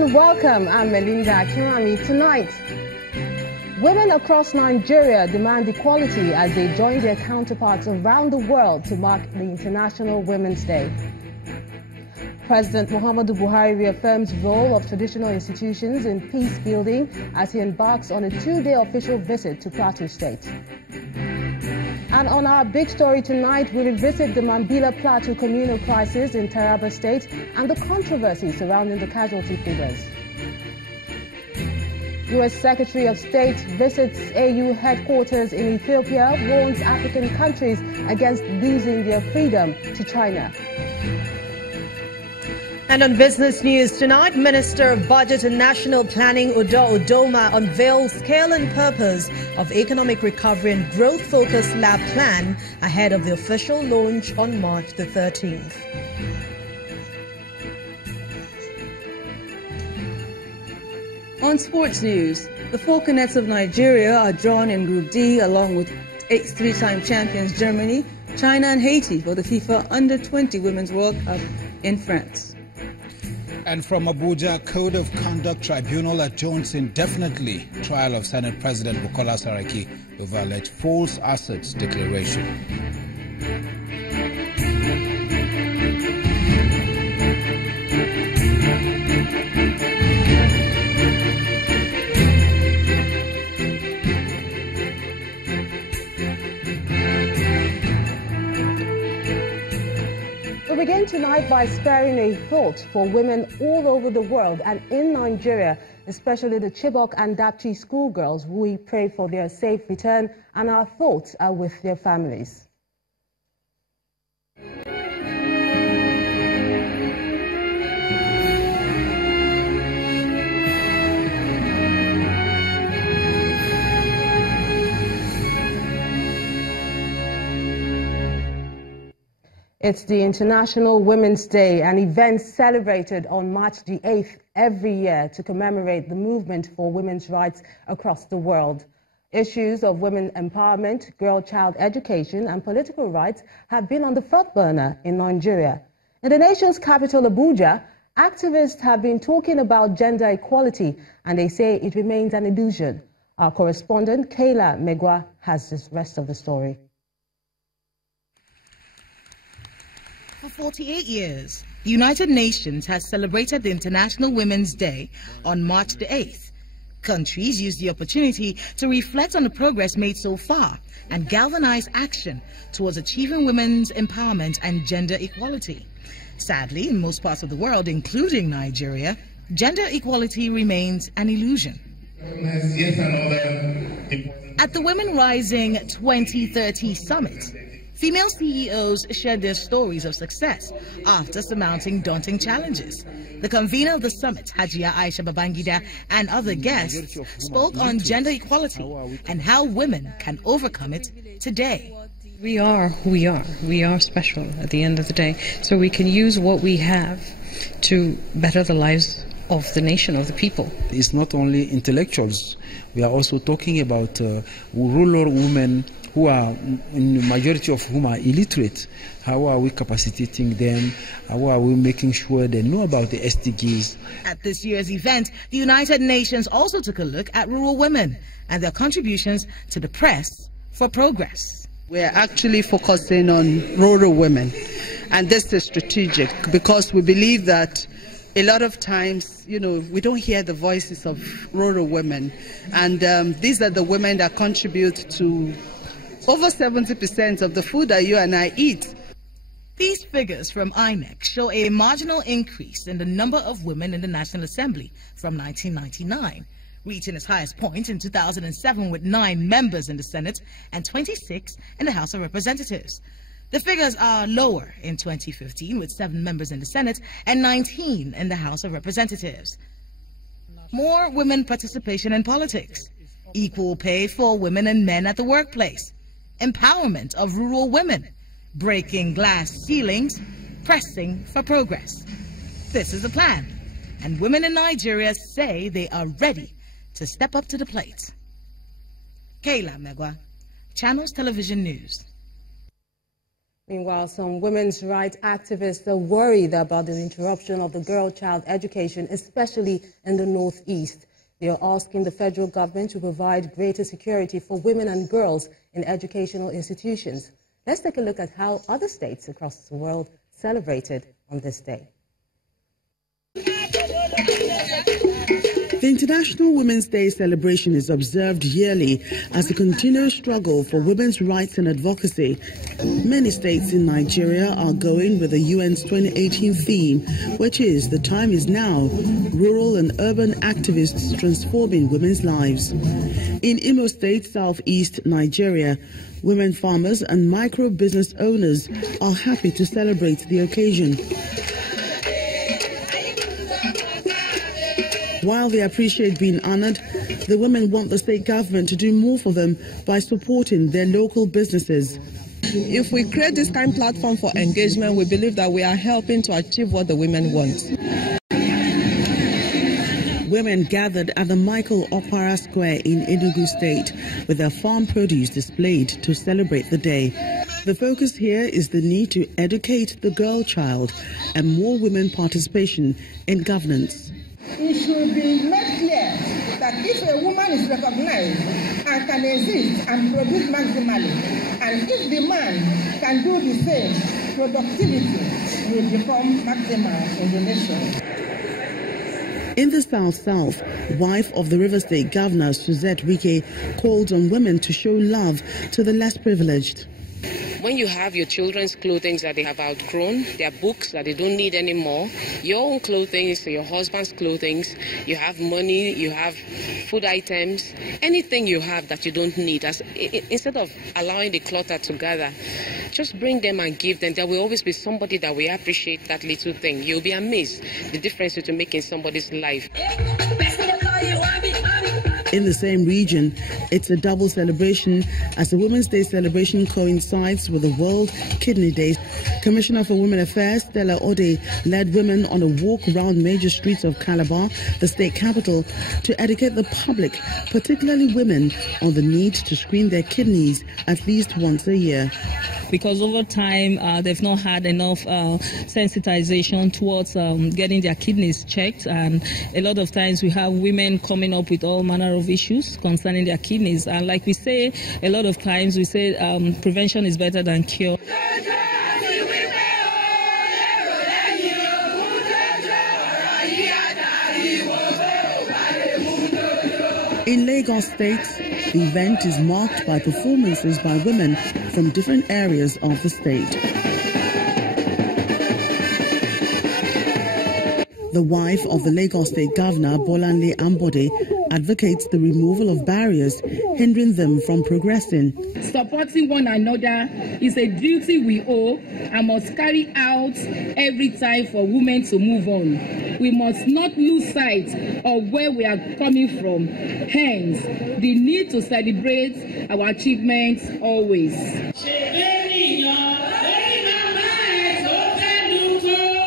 and welcome. I'm Melinda Kirami. Tonight, women across Nigeria demand equality as they join their counterparts around the world to mark the International Women's Day. President Muhammadu Buhari reaffirms the role of traditional institutions in peace building as he embarks on a 2-day official visit to Plateau State. And on our big story tonight, we revisit the Mambila Plateau communal crisis in Taraba State and the controversy surrounding the casualty figures. U.S. Secretary of State visits AU headquarters in Ethiopia, warns African countries against losing their freedom to China. And on business news tonight, Minister of Budget and National Planning Udo Udoma unveils scale and purpose of Economic Recovery and Growth Focused Lab Plan ahead of the official launch on March the 13th. On sports news, the Falconets of Nigeria are drawn in Group D along with 8 three-time champions Germany, China and Haiti for the FIFA Under-20 Women's World Cup in France. And from Abuja, Code of Conduct Tribunal adjourns indefinitely trial of Senate President Bukola Saraki over alleged false assets declaration. We begin tonight by sparing a thought for women all over the world and in Nigeria, especially the Chibok and Dapchi schoolgirls. We pray for their safe return, and our thoughts are with their families. It's the International Women's Day, an event celebrated on March the 8th every year to commemorate the movement for women's rights across the world. Issues of women empowerment, girl-child education and political rights have been on the front burner in Nigeria. In the nation's capital, Abuja, activists have been talking about gender equality, and they say it remains an illusion. Our correspondent, Kayla Megwa, has the rest of the story. For 48 years, the United Nations has celebrated the International Women's Day on March the 8th. Countries use the opportunity to reflect on the progress made so far and galvanize action towards achieving women's empowerment and gender equality. Sadly, in most parts of the world, including Nigeria, gender equality remains an illusion. At the Women Rising 2030 Summit, female CEOs shared their stories of success after surmounting daunting challenges. The convener of the summit, Hajia Aisha Babangida, and other guests spoke on gender equality and how women can overcome it today. We are who we are. We are special at the end of the day. So we can use what we have to better the lives of the nation, of the people. It's not only intellectuals. We are also talking about rural women who are, in the majority of whom are illiterate. How are we capacitating them? How are we making sure they know about the SDGs? At this year's event, the United Nations also took a look at rural women and their contributions to the press for progress. We're actually focusing on rural women, and this is strategic because we believe that a lot of times, we don't hear the voices of rural women, and these are the women that contribute to over 70% of the food that you and I eat. These figures from INEC show a marginal increase in the number of women in the National Assembly from 1999, reaching its highest point in 2007 with 9 members in the Senate and 26 in the House of Representatives. The figures are lower in 2015 with 7 members in the Senate and 19 in the House of Representatives. More women participation in politics, equal pay for women and men at the workplace, empowerment of rural women, breaking glass ceilings, pressing for progress. This is the plan, and women in Nigeria say they are ready to step up to the plate. Kayla Megwa, Channels Television News. Meanwhile, some women's rights activists are worried about the interruption of the girl-child education, especially in the Northeast. They are asking the federal government to provide greater security for women and girls in educational institutions. Let's take a look at how other states across the world celebrated on this day. The International Women's Day celebration is observed yearly as a continuous struggle for women's rights and advocacy. Many states in Nigeria are going with the UN's 2018 theme, which is "The time is now, rural and urban activists transforming women's lives." In Imo State, southeast Nigeria, women farmers and micro business owners are happy to celebrate the occasion. While they appreciate being honored, the women want the state government to do more for them by supporting their local businesses. If we create this kind of platform for engagement, we believe that we are helping to achieve what the women want. Women gathered at the Michael Opara Square in Enugu State with their farm produce displayed to celebrate the day. The focus here is the need to educate the girl child and more women participation in governance. It should be made clear that if a woman is recognized and can exist and produce maximally, and if the man can do the same, productivity will become maximal in the nation. In the South, wife of the River State Governor, Suzette Wike, called on women to show love to the less privileged. When you have your children's clothing that they have outgrown, their books that they don't need anymore, your own clothing, your husband's clothing, you have money, you have food items, anything you have that you don't need, instead of allowing the clutter to gather, just bring them and give them. There will always be somebody that will appreciate that little thing. You'll be amazed the difference it will make in somebody's life. In the same region, it's a double celebration as the Women's Day celebration coincides with the World Kidney Day. Commissioner for Women Affairs, Stella Ode, led women on a walk around major streets of Calabar, the state capital, to educate the public, particularly women, on the need to screen their kidneys at least once a year. Because over time, they've not had enough sensitization towards getting their kidneys checked. And a lot of times we have women coming up with all manner of issues concerning their kidneys. And like we say, a lot of times we say prevention is better than cure. In Lagos State, the event is marked by performances by women from different areas of the state. The wife of the Lagos State Governor, Bolanle Ambode, advocates the removal of barriers hindering them from progressing. Supporting one another is a duty we owe and must carry out every time for women to move on. We must not lose sight of where we are coming from, hence the need to celebrate our achievements always.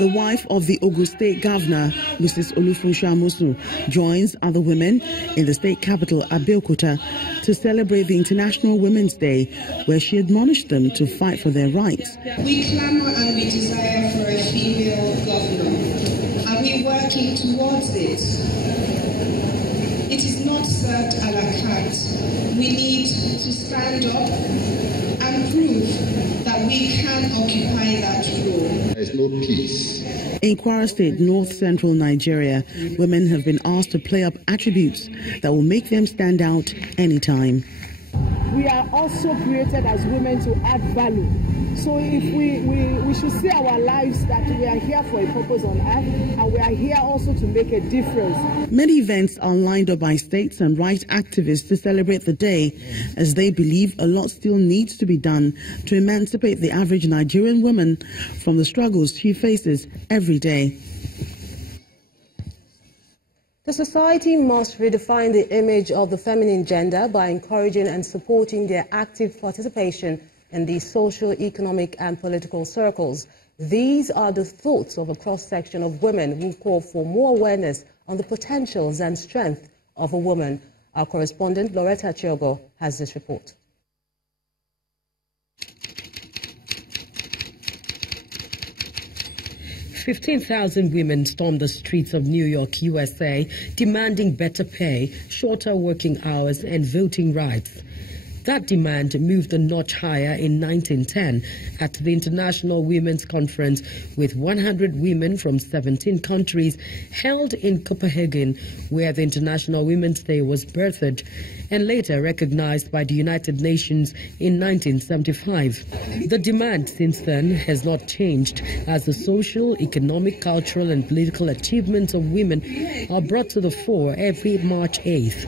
The wife of the Ogun State Governor, Mrs. Olufunso Amosu, joins other women in the state capital, Abuja, to celebrate the International Women's Day, where she admonished them to fight for their rights. We clamor and we desire for a female governor. Are we working towards it? It is not served a la carte. We need to stand up and prove that we can occupy that role. There is no peace. In Kwara State, north-central Nigeria, women have been asked to play up attributes that will make them stand out anytime. We are also created as women to add value. So if we should see our lives that we are here for a purpose on earth, and we are here also to make a difference. Many events are lined up by states and rights activists to celebrate the day, as they believe a lot still needs to be done to emancipate the average Nigerian woman from the struggles she faces every day. The society must redefine the image of the feminine gender by encouraging and supporting their active participation in the social, economic and political circles. These are the thoughts of a cross-section of women who call for more awareness on the potentials and strength of a woman. Our correspondent, Loretta Chiogo, has this report. 15,000 women stormed the streets of New York, USA, demanding better pay, shorter working hours, and voting rights. That demand moved a notch higher in 1910 at the International Women's Conference, with 100 women from 17 countries held in Copenhagen, where the International Women's Day was birthed and later recognized by the United Nations in 1975. The demand since then has not changed, as the social, economic, cultural, and political achievements of women are brought to the fore every March 8th.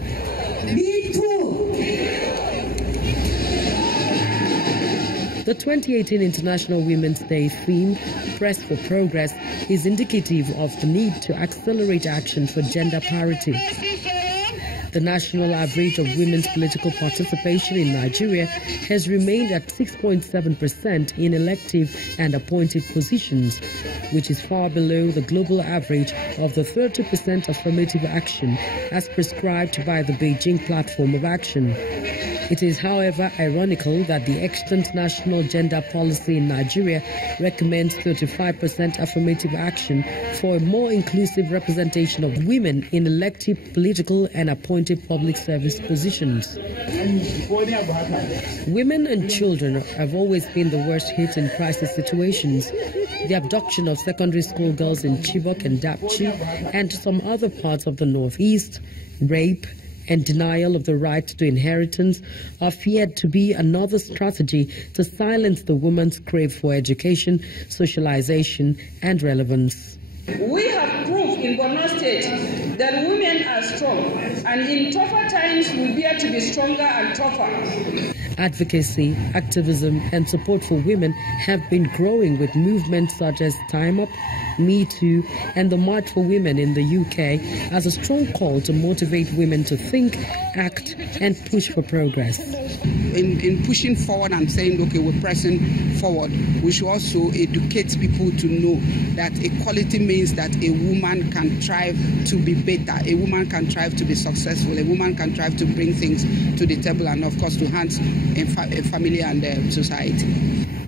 The 2018 International Women's Day theme, Press for Progress, is indicative of the need to accelerate action for gender parity. The national average of women's political participation in Nigeria has remained at 6.7% in elective and appointed positions, which is far below the global average of the 30% affirmative action as prescribed by the Beijing Platform of Action. It is, however, ironical that the extant national gender policy in Nigeria recommends 35% affirmative action for a more inclusive representation of women in elective, political, and appointed public service positions. Women and children have always been the worst hit in crisis situations. The abduction of secondary school girls in Chibok and Dapchi and some other parts of the Northeast, rape, and denial of the right to inheritance are feared to be another strategy to silence the woman's crave for education, socialization, and relevance. We have proof in Borno State that women are strong, and in tougher times we bear to be stronger and tougher. Advocacy, activism, and support for women have been growing with movements such as Time Up, Me Too, and the March for Women in the UK as a strong call to motivate women to think, act, and push for progress. In pushing forward and saying, okay, we're pressing forward, we should also educate people to know that equality means that a woman can strive to be better, a woman can strive to be successful, a woman can strive to bring things to the table and, of course, to enhance family and society.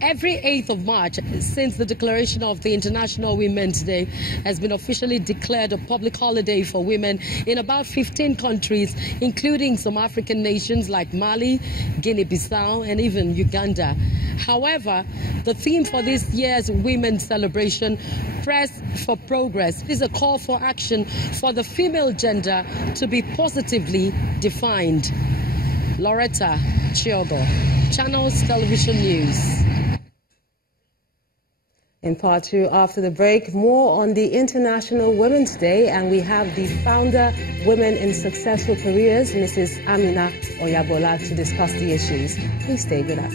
Every 8th of March, since the declaration of the International Women's Day, has been officially declared a public holiday for women in about 15 countries, including some African nations like Mali, Guinea-Bissau, and even Uganda. However, the theme for this year's Women's Celebration, Press for Progress, is a call for action for the female gender to be positively defined. Loretta Chiogo, Channels Television News. In part 2, after the break, more on the International Women's Day, and we have the founder, Women in Successful Careers, Mrs. Amina Oyabola, to discuss the issues. Please stay with us.